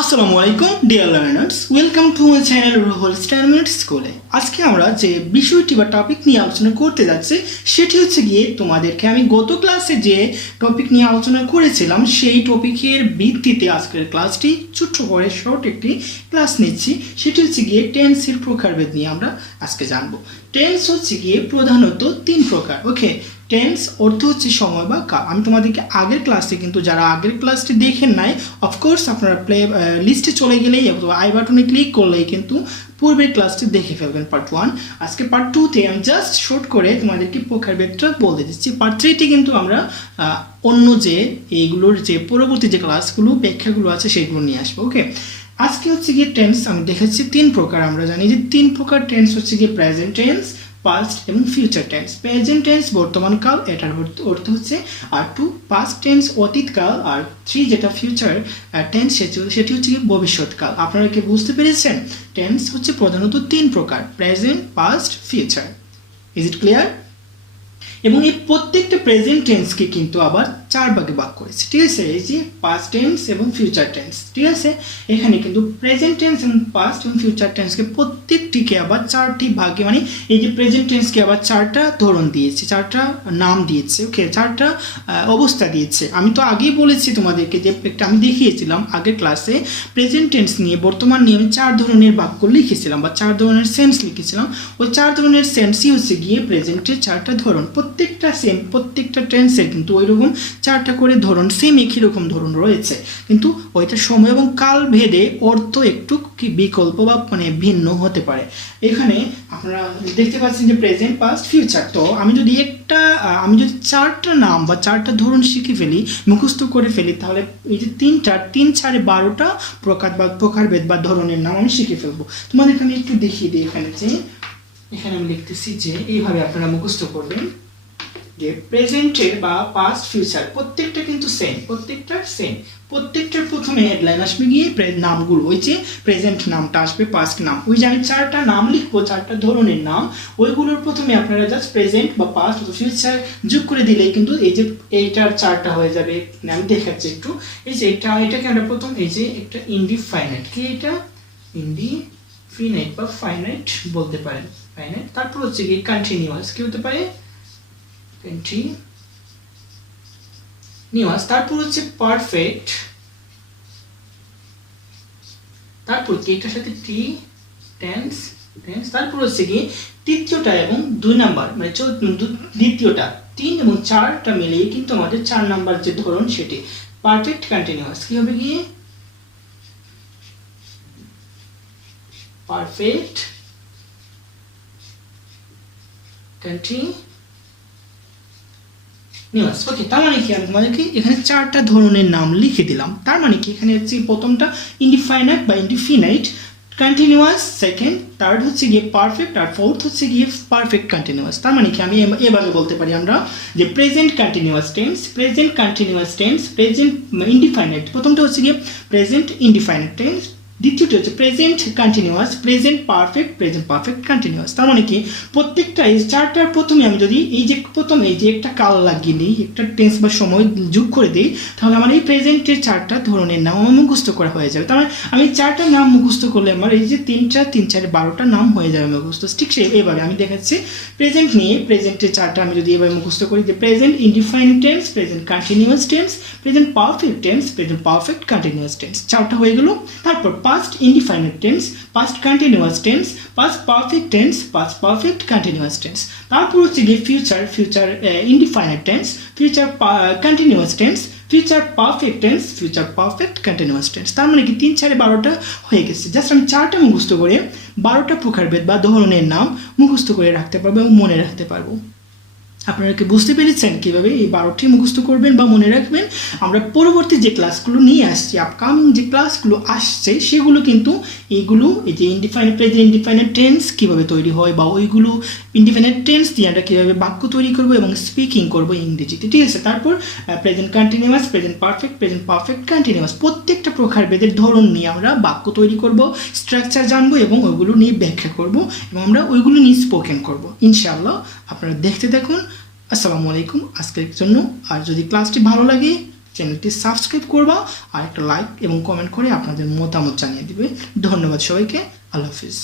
আসসালামু আলাইকুম dear learners, welcome to my channel Ruhul standard স্কুলে। আজকে আমরা যে বিষয়টি বা টপিক নিয়ে আলোচনা করতে যাচ্ছি সেটি হচ্ছে গিয়ে তোমাদেরকে আমি গত ক্লাসে যে টপিক নিয়ে আলোচনা করেছিলাম সেই টপিকের ভিত্তিতে আজকের ক্লাসটি ছোট্ট করে শর্ট একটি ক্লাস নিচ্ছি। সেটি হচ্ছে গিয়ে টেন্সের প্রকারভেদ নিয়ে আমরা আজকে জানবো। টেন্স হচ্ছে গিয়ে প্রধানত তিন প্রকার। ওকে, টেন্স অর্থ হচ্ছে সময় বা কাল। আমি তোমাদেরকে আগের ক্লাসে, কিন্তু যারা আগের ক্লাসটি দেখেন নাই, অফকোর্স আপনারা প্লে লিস্টে চলে গেলেই অথবা আই বাটনে ক্লিক করলেই কিন্তু পূর্বের ক্লাসটি দেখে ফেলবেন পার্ট 1। আজকে পার্ট 2তে আমি জাস্ট শর্ট করে তোমাদেরকে প্রকারভেদটা বলতে দিচ্ছি। পার্ট 3তে কিন্তু আমরা অন্য যে এইগুলোর যে পরবর্তী যে ক্লাসগুলো ব্যাখ্যাগুলো আছে সেগুলো নিয়ে আসবো। ওকে, আজকে হচ্ছে গিয়ে টেন্স আমি দেখাচ্ছি তিন প্রকার। আমরা জানি যে তিন প্রকার টেন্স হচ্ছে গিয়ে প্রেজেন্ট টেন্স, পাস্ট এবং ফিউচার টেন্স। প্রেজেন্ট টেন্স বর্তমান কাল, এটার অর্থ হচ্ছে, আর 2 পাস্ট টেন্স অতীতকাল, আর 3 যেটা ফিউচার টেন্স সেটি হচ্ছে কি ভবিষ্যৎকাল। আপনারা কি বুঝতে পেরেছেন? টেন্স হচ্ছে প্রধানত তিন প্রকার: present, past, future. Is it clear? এবং এই প্রত্যেকটা প্রেজেন্ট টেন্সকে কিন্তু আবার চার ভাগে ভাগ করেছে, ঠিক আছে? এই যে পাস্ট টেন্স এবং ফিউচার টেন্স, ঠিক আছে? এখানে কিন্তু প্রেজেন্ট টেন্স এবং পাস্ট এবং ফিউচার টেন্সকে প্রত্যেকটিকে আবার চারটি ভাগে, মানে এই যে প্রেজেন্ট টেন্সকে আবার চারটা ধরন দিয়েছে, চারটা নাম দিয়েছে। ওকে, চারটা অবস্থা দিয়েছে। আমি তো আগেই বলেছি তোমাদেরকে যে একটা আমি দেখিয়েছিলাম আগের ক্লাসে প্রেজেন্ট টেন্স নিয়ে, বর্তমান নিয়ে আমি 4 ধরনের বাক্য লিখেছিলাম বা 4 ধরনের সেন্স লিখেছিলাম। ওই 4 ধরনের সেন্সই হচ্ছে গিয়ে প্রেজেন্টের 4টা ধরন। প্রত্যেকটা সেম, প্রত্যেকটা টেন্সের কিন্তু ওইরকম 4টা করে ধরন, সেম একই রকম ধরন রয়েছে, কিন্তু ওইটা সময় এবং কাল ভেদে অর্থ একটু কি বিকল্প বা মানে ভিন্ন হতে পারে। এখানে আপনারা দেখতে পাচ্ছেন যে প্রেজেন্ট, পাস্ট, ফিউচার। তো আমি যদি 4টা নাম বা 4টা ধরন শিখে ফেলি, মুখস্থ করে ফেলি, তাহলে এই যে 3 4 12টা প্রকার বা প্রকারভেদ বা ধরনের নাম আমি শিখে ফেলবো। তোমাদেরকে আমি একটু দেখিয়ে দিই। এখানে আমি লিখতেছি যে এইভাবে আপনারা মুখস্থ করবেন যে প্রেজেন্টের বা পাস্ট, ফিউচার প্রত্যেকটা কিন্তু সেম, প্রত্যেকটার প্রথমে হেডলাইন আসবে গিয়ে নামগুলো। ওই যে প্রেজেন্ট নামটা আসবে, পাস্ট নাম, ওই যে আমি 4টা নাম লিখবো, 4টা ধরনের নাম, ওইগুলোর প্রথমে আপনারা জাস্ট প্রেজেন্ট বা পাস্ট বা ফিউচার যোগ করে দিলেই কিন্তু এই যে এইটার 4টা হয়ে যাবে। আমি দেখাচ্ছি একটু। এই যে এটাকে আমরা প্রথম, এই যে একটা ইনডিফাইনাইট, কি এটা ইনডিফিনাইট বা ফাইনাইট বলতে পারেন, ফাইনাইট। তারপর হচ্ছে কি কন্টিনিউয়াস, কি হতে পারে কন্টিনিউয়াস। তারপর হচ্ছে পারফেক্ট, তারপর কি এটার সাথে টি টেন্স। তারপর হচ্ছে কি তৃতীয়টা এবং 2 নাম্বার, মানে দ্বিতীয়টা 3 এবং 4টা মিলিয়ে কিন্তু আমাদের 4 নাম্বার যে ধরন সেটি পারফেক্ট কন্টিনিউয়াস। কি হবে গিয়ে পারফেক্ট কন্টিনিউয়াস। ওকে, তার মানে কি আমি তোমাদেরকে এখানে 4টা ধরনের নাম লিখে দিলাম। তার মানে কি এখানে হচ্ছে প্রথমটা ইনডিফাইনাইট বা ইনডিফিনাইট, কন্টিনিউয়াস সেকেন্ড, থার্ড হচ্ছে গিয়ে পারফেক্ট, আর ফোর্থ হচ্ছে গিয়ে পারফেক্ট কন্টিনিউয়াস। তার মানে কি আমি এভাবে বলতে পারি আমরা যে present continuous tense, present indefinite, প্রথমটা হচ্ছে গিয়ে প্রেজেন্ট ইনডিফাইনাইট টেন্স, দ্বিতীয়টি হচ্ছে present continuous, present perfect continuous. তার মানে কি প্রত্যেকটা এই 4টার প্রথমে আমি যদি এই যে একটা কাল লাগিয়ে দিই, একটা টেন্স বা সময় যোগ করে দিই, তাহলে আমার এই প্রেজেন্টের 4টা ধরনের নাম আমার মুখস্থ করা হয়ে যাবে। তার মানে আমি 4টা নাম মুখস্থ করলে আমার এই যে 3 4 12টা নাম হয়ে যাবে মুখস্থ। ঠিক এইভাবে আমি দেখাচ্ছি। প্রেজেন্ট নিয়ে প্রেজেন্টের 4টা আমি যদি এভাবে মুখস্থ করি যে present indefinite tense, present continuous tense, present perfect tense, present perfect continuous tense, 4টা হয়ে গেল। তারপর past indefinite tense, past continuous tense, past perfect tense, past perfect continuous tense. তারপর হচ্ছে গিয়ে future indefinite tense, future continuous tense, future perfect tense, future perfect continuous tense. তার মানে কি 3 4 12টা হয়ে গেছে। জাস্ট আমি 4টা মুখস্থ করে 12টা প্রকারভেদ বা ধরনের নাম মুখস্থ করে রাখতে পারবো এবং মনে রাখতে পারবো। আপনারা কি বুঝতে পেরেছেন কিভাবে এই 12টি মুখস্থ করবেন বা মনে রাখবেন? আমরা পরবর্তী যে ক্লাসগুলো নিয়ে আসছি, আপকামিং যে ক্লাসগুলো আসছে, সেগুলো কিন্তু এইগুলো এই যে ইনডিফাইনাইট টেন্স কীভাবে তৈরি হয়, বা ওইগুলো ইনডিফাইনাইট টেন্স দিয়ে আমরা কীভাবে বাক্য তৈরি করবো এবং স্পিকিং করবো ইংরেজিতে, ঠিক আছে? তারপর present continuous, present perfect continuous, প্রত্যেকটা প্রকারভেদের ধরন নিয়ে আমরা বাক্য তৈরি করব, স্ট্রাকচার জানবো এবং ওইগুলো নিয়ে ব্যাখ্যা করব এবং আমরা ওইগুলো নিয়ে স্পোকেন করব ইনশাআল্লাহ। আপনারা দেখতে থাকুন। আসসালামু আলাইকুম আজকের জন্য। আর যদি ক্লাসটি ভালো লাগে চ্যানেলটি সাবস্ক্রাইব করবা আর একটা লাইক এবং কমেন্ট করে আপনাদের মতামত জানিয়ে দিবে। ধন্যবাদ সবাইকে। আল্লাহ হাফিজ।